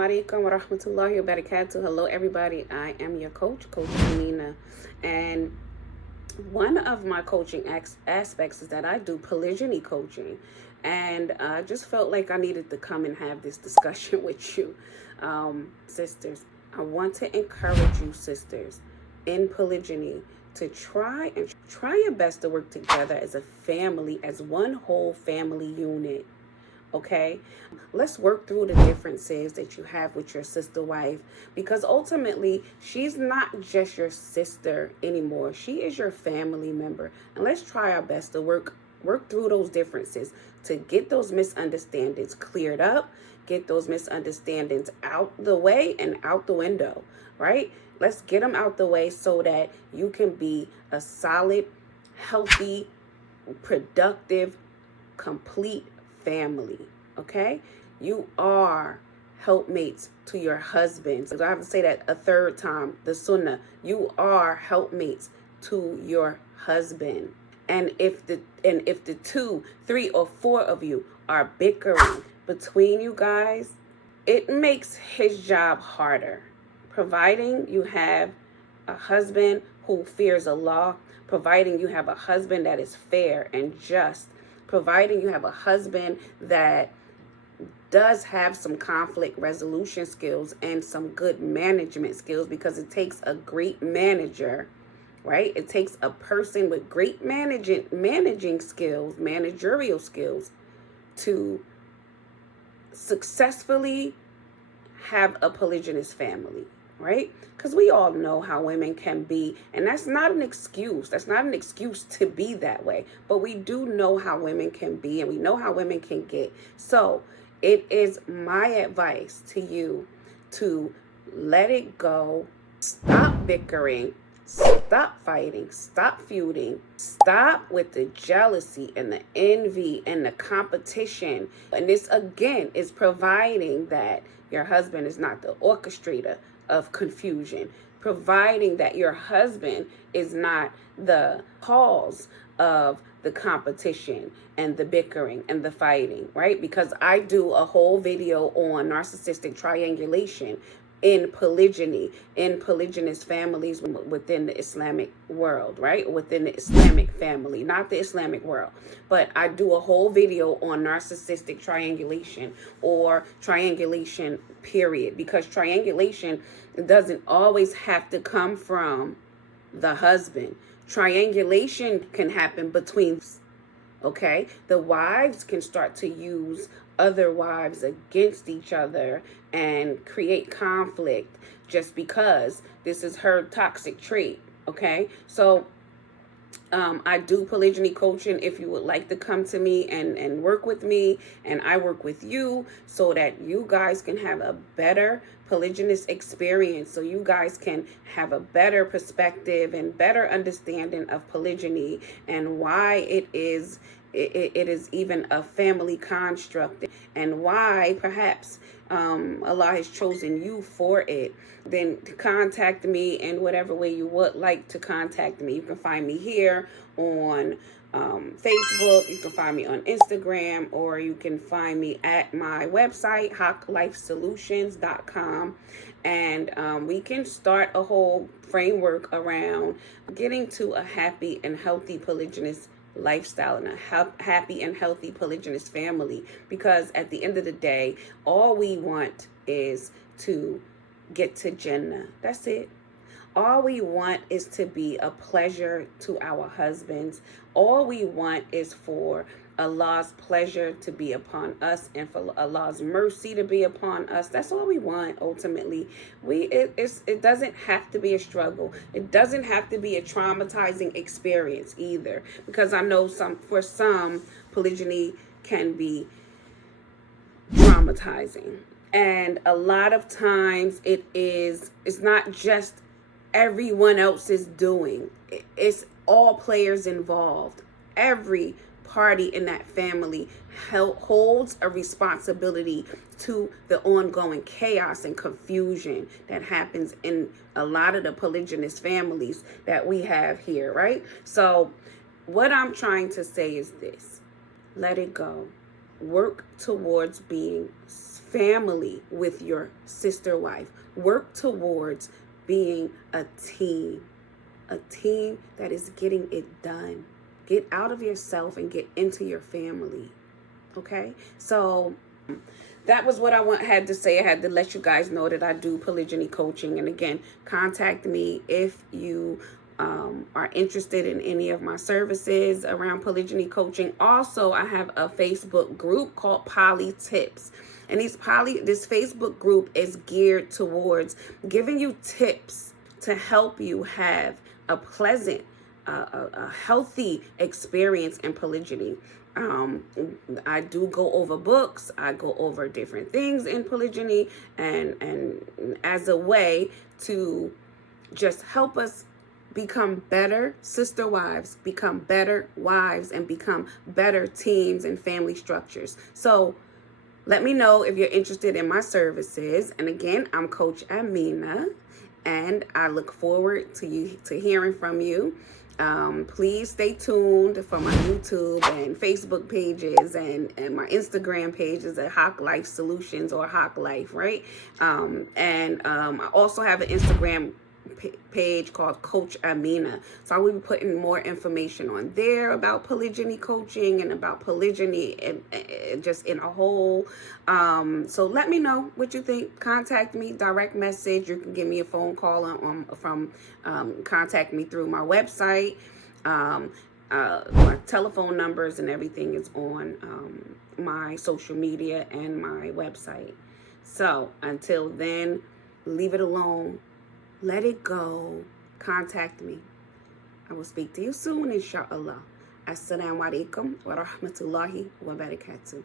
alaikum wa rahmatullahi wa barakatuh. Hello, everybody. I am your coach, Coach Amina. And one of my coaching aspects is that I do polygyny coaching. And I just felt like I needed to come and have this discussion with you, sisters. I want to encourage you, sisters, in polygyny to try your best to work together as a family, as one whole family unit. Okay, let's work through the differences that you have with your sister wife, because ultimately she's not just your sister anymore. She is your family member, and let's try our best to work through those differences to get those misunderstandings cleared up, get those misunderstandings out the way and out the window, right? Let's get them out the way so that you can be a solid, healthy, productive, complete family. Okay, you are helpmates to your husbands. I have to say that a third time, the sunnah. You are helpmates to your husband. And if the 2, 3, or 4 of you are bickering between you guys, it makes his job harder. Providing you have a husband who fears Allah, providing you have a husband that is fair and just, providing you have a husband that does have some conflict resolution skills and some good management skills, because it takes a great manager, right? It takes a person with great managing skills, managerial skills, to successfully have a polygynous family, right? Because we all know how women can be, and that's not an excuse. That's not an excuse to be that way, but we do know how women can be, and we know how women can get. So it is my advice to you to let it go, stop bickering, stop fighting, stop feuding, stop with the jealousy and the envy and the competition. And this, again, is providing that your husband is not the orchestrator of confusion, providing that your husband is not the cause of the competition and the bickering and the fighting, right? Because I do a whole video on narcissistic triangulation in polygyny, in polygynous families within the Islamic world, right? Within the Islamic family, not the Islamic world. But I do a whole video on narcissistic triangulation, or triangulation period, because triangulation doesn't always have to come from the husband. Triangulation can happen between, okay? The wives can start to use other wives against each other and create conflict just because this is her toxic trait, okay? So I do polygyny coaching if you would like to come to me and work with me, and I work with you so that you guys can have a better polygynous experience, so you guys can have a better perspective and better understanding of polygyny and why it is even a family construct, and why perhaps Allah has chosen you for it. Then contact me in whatever way you would like to contact me. You can find me here on Facebook, you can find me on Instagram, or you can find me at my website, hawklifesolutions.com. And we can start a whole framework around getting to a happy and healthy polygynous lifestyle and a happy and healthy polygynous family. Because at the end of the day, all we want is to get to Jannah. That's it. All we want is to be a pleasure to our husbands. All we want is for Allah's pleasure to be upon us and for Allah's mercy to be upon us. That's all we want ultimately. It doesn't have to be a struggle. It doesn't have to be a traumatizing experience either, because I know for some polygyny can be traumatizing. And a lot of times it's not just everyone else's doing. It's all players involved. Every party in that family holds a responsibility to the ongoing chaos and confusion that happens in a lot of the polygynous families that we have here, right? So what I'm trying to say is this: let it go. Work towards being family with your sister wife. Work towards being a team that is getting it done. Get out of yourself and get into your family. Okay? So that was what I had to say. I had to let you guys know that I do polygyny coaching. And again, contact me if you are interested in any of my services around polygyny coaching. Also, I have a Facebook group called Poly Tips. And this Facebook group is geared towards giving you tips to help you have a pleasant, a healthy experience in polygyny. I do go over books. I go over different things in polygyny, and as a way to just help us become better sister wives, become better wives, and become better teams and family structures. So let me know if you're interested in my services. And again, I'm Coach Amina, and I look forward to hearing from you. Please stay tuned for my YouTube and Facebook pages and my Instagram pages at Hawk Life Solutions or Hawk Life, right? I also have an Instagram page called Coach Amina. So I will be putting more information on there about polygyny coaching and about polygyny and just in a whole. So let me know what you think. Contact me, direct message. You can give me a phone call contact me through my website. My telephone numbers and everything is on my social media and my website. So until then, leave it alone. Let it go. Contact me. I will speak to you soon, inshallah. Assalamu alaikum wa rahmatullahi wa barakatuh.